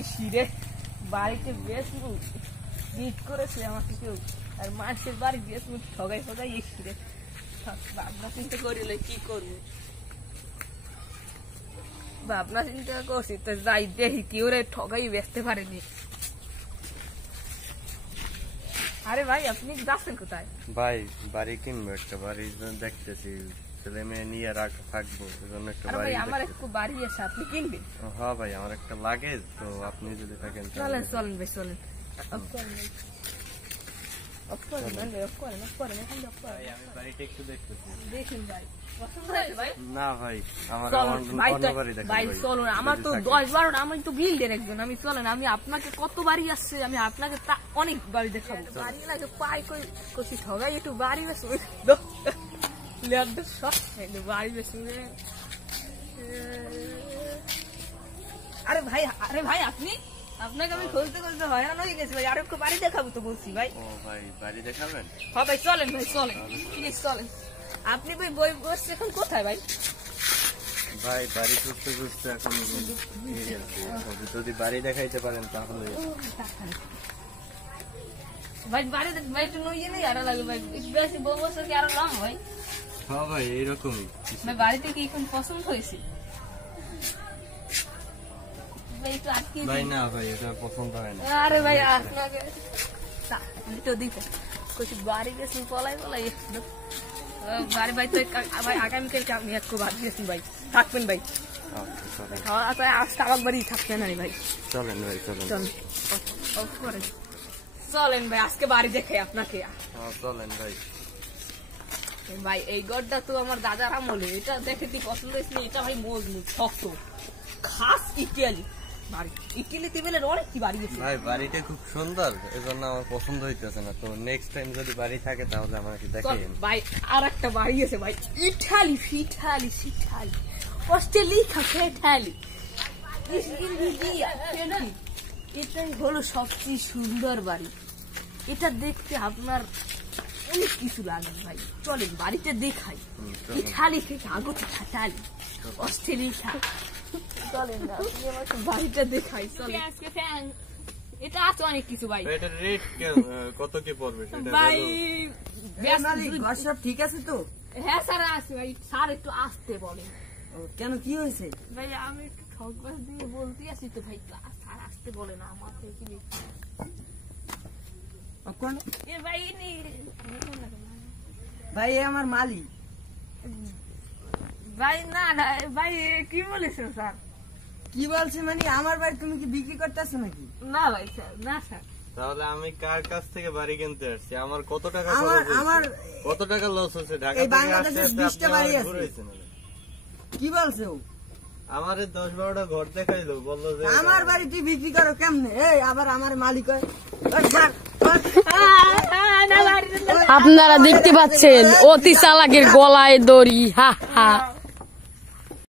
ইসিরে বাড়িতে বেশ জিত করেছে আমাকে কেউ, আর মানুষের বাড়ি বেশ ঠগাই ফগাই ইসিরে ভাবনা চিন্তা করিলে কি করবো, ভাবনা চিন্তা করছি তো যাই দেখি কেউ রে ঠগাই বেচতে পারেনি। আরে ভাই আপনি যাচ্ছেন কোথায়? ভাই বাড়ি কিনবো, একটা বাড়ি দেখতেছি, ছেলে মেয়ে নিয়ে থাকবো, এজন্য একটা বাড়ি। আমার একটু বাড়ি আছে, আপনি কিনবেন? হ্যাঁ ভাই আমার একটা লাগে, তো আপনি যদি থাকেন চলেন চলেন ভাই চলেন। না ভাই চলুন, আমার তো 10-12টা, আমি তো বিল্ডার একজন, আমি চলেন আমি আপনাকে কত বাড়ি আসছে, আমি আপনাকে অনেক বাড়ি দেখাবো। বাড়ি লাগে পাই কই ঠগাই একটু বাড়ি বেশ বাড়ি বেশ। আরে ভাই আপনি, আপনাকে আমি খুঁজতে খুঁজতে হয়রান হয়ে গেছি ভাই, আর একটু বাড়ি দেখাবো তো বলছি ভাই। ও ভাই বাড়ি দেখাবেন? হ্যাঁ ভাই চলেন ভাই চলেন, প্লিজ চলেন। আপনি ভাই বই বসছে এখন কোথায় ভাই? ভাই বাড়ি খুঁজতে খুঁজতে এখন যদি বাড়ি দেখাইতে পারেন তাহলে ভাই বাড়ি ভাই একটু নইয়ে নেই আরো লাগে ভাই, একটু বেশি বউ বছর কি আরো লাম ভাই? হ্যাঁ ভাই এইরকমই। ভাই বাড়িতে কি এখন পছন্দ হয়েছে? ভাই না ভাই এটা পছন্দ হয় না। আরে ভাই আপনাকে তো দিতে কিছু বাড়ি গেছেন পলাই পলাই বাড়ি ভাই, তো ভাই আগামীকালকে আপনি একটু বাড়ি গেছেন ভাই, থাকবেন ভাই? আমার বাড়ি থাকবেন না ভাই। চলেন ভাই চলেন চলেন ভাই আজকে বাড়ি দেখে আপনাকে। চলেন ভাই। ভাই এই গড়টা তো আমার দাদার আমলে, এটা দেখে তুই পছন্দ হয়েছে, এটা ভাই মজবুত শক্ত খাস ইটালি বাড়ি। ইটালিতে বেলে অনেক কি বাড়ি গেছে ভাই, বাড়িটা খুব সুন্দর, এজন্য আমার পছন্দ হইতেছে না, তো নেক্সট টাইম যদি বাড়ি থাকে তাহলে আমাকে দেখাইন ভাই। আর একটা বাড়ি আছে ভাই, ইটালি ফিটালি সিটালি অস্ট্রেলিয়া ফেটালি এটাই হলো সবচেয়ে সুন্দর বাড়ি। এটা দেখতে আপনার অনেক কিছু লাগে ভাই, চলেন বাড়িতে দেখাই। ইটালি থেকে আগত ফাটালি অস্ট্রেলিয়া, চলেন না বাড়িটা দেখাই। চলেন এটা আছে অনেক কিছু ভাই। এটার রেট কত কি পড়বে সেটা ভাই? ঘর সব ঠিক আছে তো? হ্যাঁ স্যার আছে ভাই, স্যার একটু আসতে বলে। কেন কি হয়েছে ভাই? আমি একটু ঠকবাস দিয়ে বলতে আসি তো ভাই, স্যার আসতে বলে না আমার থেকে। ভাই আমার মালিক ভাই। না না ভাই কি বলেছেন স্যার? কি বলছে মানে আমার বাড়ি তুমি কি বিক্রি করতেছো নাকি? না ভাই স্যার, না স্যার। তাহলে আমি কার কাছ থেকে বাড়ি কিনতে আসছি? আমার কত টাকা কত টাকা লস হচ্ছে? ঢাকা এই বাংলাদেশে 20টা বাড়ি আছে। কি বলছে ও? আমারে 10-12টা ঘর দেখাইলো, বললো যে আমার বাড়ি তুই বিক্রি করো কেমনে? এই আবার আমার মালিক হয়। আপনারা দেখতে পাচ্ছেন অতি চালাকের গলায় দড়ি, হা হা।